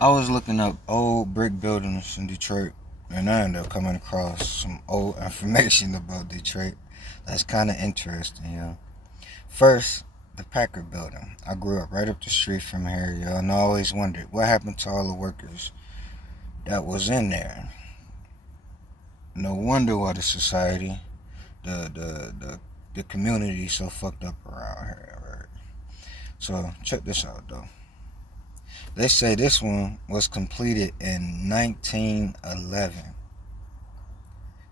I was looking up old brick buildings in Detroit, and I ended up coming across some old information about Detroit. That's kind of interesting, yo. First, the Packard building. I grew up right up the street from here, yo, and I always wondered what happened to all the workers that was in there. No wonder why the society, the community so fucked up around here. Right? So check this out, though. They say this one was completed in 1911.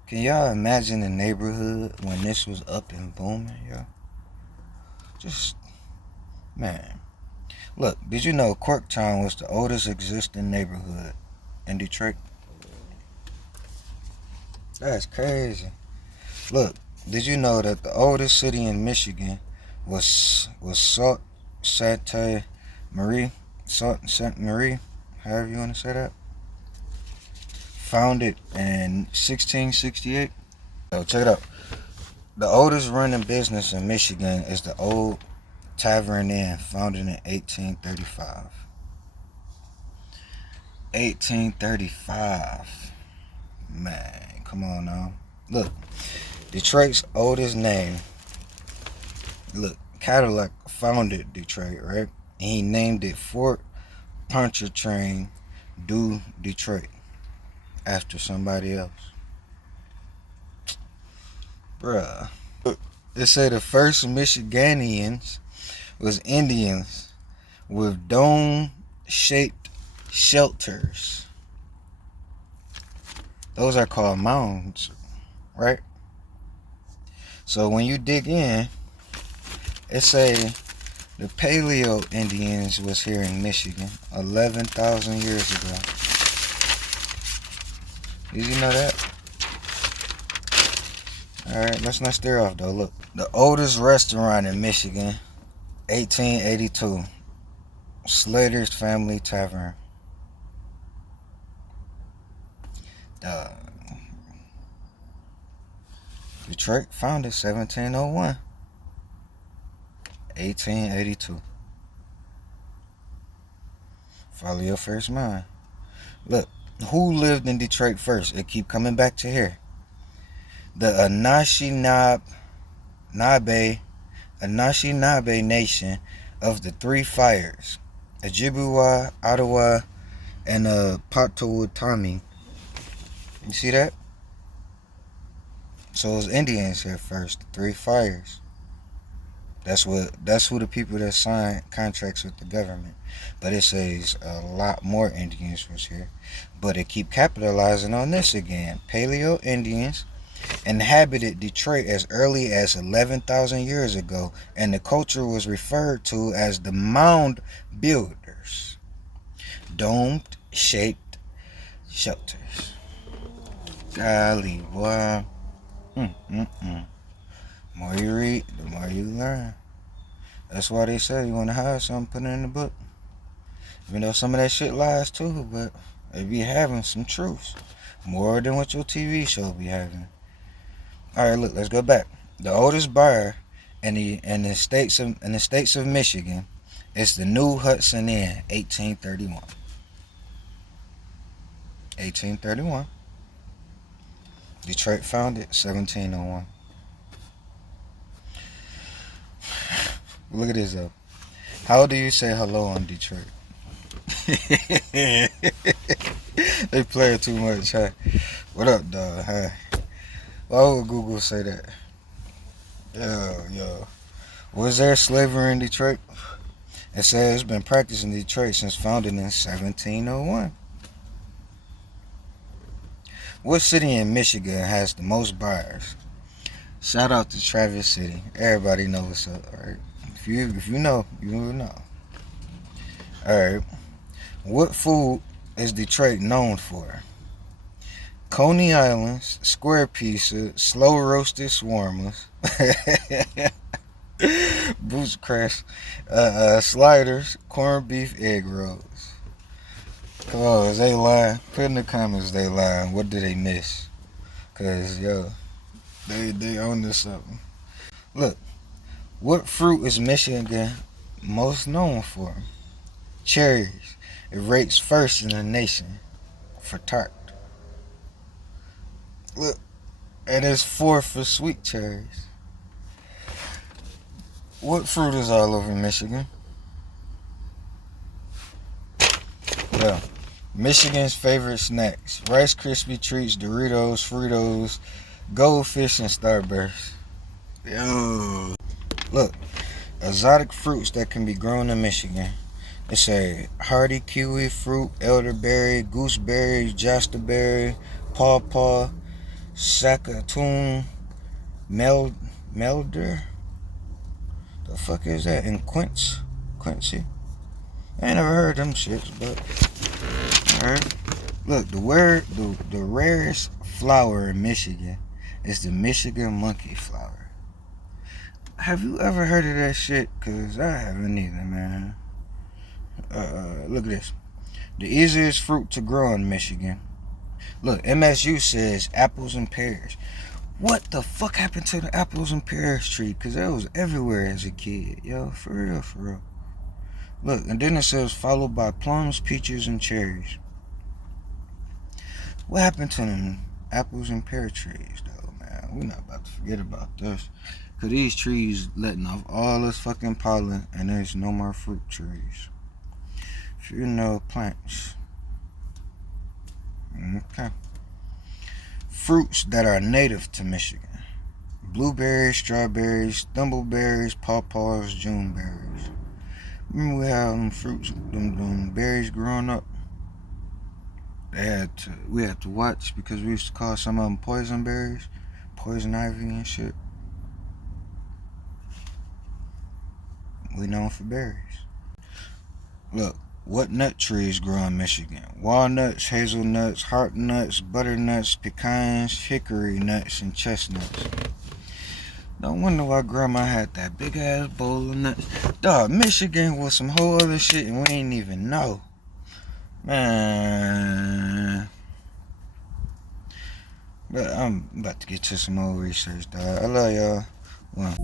Can y'all imagine the neighborhood when this was up and booming, yo? Just, man. Look, did you know Corktown was the oldest existing neighborhood in Detroit? That's crazy. Look, did you know that the oldest city in Michigan was Sainte Marie, Sault Sainte Marie, however you want to say that, founded in 1668? So check it out. The oldest running business in Michigan is the Old Tavern Inn, founded in 1835. 1835. Man, come on now. Look, Detroit's oldest name. Look, Cadillac founded Detroit, right? And he named it Fort Pontchartrain du Detroit after somebody else. Bruh. They say the first Michiganians was Indians with dome-shaped shelters. Those are called mounds, right? So when you dig in, it say the Paleo Indians was here in Michigan 11,000 years ago. Did you know that? Alright, let's not steer off though. Look, the oldest restaurant in Michigan, 1882, Slater's Family Tavern. Detroit founded 1701, 1882. Follow your first mind. Look, who lived in Detroit first? It keep coming back to here. The Anishinaabe Nation of the Three Fires, Ojibwa, Ottawa, and Potawatomi. You see that? So it was Indians here first, the Three Fires. That's who the people that signed contracts with the government. But it says a lot more Indians was here. But it keep capitalizing on this again. Paleo Indians inhabited Detroit as early as 11,000 years ago, and the culture was referred to as the Mound Builders. Domed shaped shelters. Golly, boy. The more you read, the more you learn. That's why they say you want to hide something, put it in the book. Even though some of that shit lies too, but they be having some truths. More than what your TV show be having. Alright, look, let's go back. The oldest bar in the states of Michigan is the New Hudson Inn, 1831. 1831. Detroit founded 1701. Look at this up. How do you say hello in Detroit? They play it too much, huh? What up, dog? Huh? Why would Google say that? Yo. Was there slavery in Detroit? It says it's been practiced in Detroit since founded in 1701. What city in Michigan has the most bars? Shout out to Traverse City. Everybody knows what's up, alright? If you know, you will know. Alright. What food is Detroit known for? Coney Islands, square pizza, slow roasted shawarmas, Boots Crest, sliders, corned beef, egg rolls. Come on, is they lying? Put in the comments they lying. What did they miss? Cause yo, they own this something. Look, what fruit is Michigan most known for? Cherries. It rates first in the nation for tart. Look, and it's fourth for sweet cherries. What fruit is all over Michigan? Well, Michigan's favorite snacks: Rice Krispie treats, Doritos, Fritos, Goldfish, and Starburst. Yo. Look, exotic fruits that can be grown in Michigan. It's a hardy kiwi fruit, elderberry, gooseberry, jasterberry, pawpaw, saskatoon, melder. The fuck is that? And Quincy. I ain't never heard them shits, but alright. Look, the rarest flower in Michigan is the Michigan monkey flower. Have you ever heard of that shit? Cause I haven't either, man. Look at this. The easiest fruit to grow in Michigan. Look, MSU says apples and pears. What the fuck happened to the apples and pears tree? Cause that was everywhere as a kid, yo. For real, for real. Look, and then it says followed by plums, peaches, and cherries. What happened to them apples and pear trees, though, man? We're not about to forget about this. Cause these trees letting off all this fucking pollen, and there's no more fruit trees. If you know plants. Okay. Fruits that are native to Michigan: blueberries, strawberries, thimbleberries, pawpaws, juneberries. Remember we had them fruits, them berries growing up? We had to watch because we used to call some of them poison berries, poison ivy and shit. We known for berries. Look, what nut trees grow in Michigan? Walnuts, hazelnuts, heart nuts, butternuts, pecans, hickory nuts, and chestnuts. No wonder why grandma had that big ass bowl of nuts. Dog, Michigan was some whole other shit and we ain't even know. Man. But I'm about to get to some more research, dog. I love y'all. Well.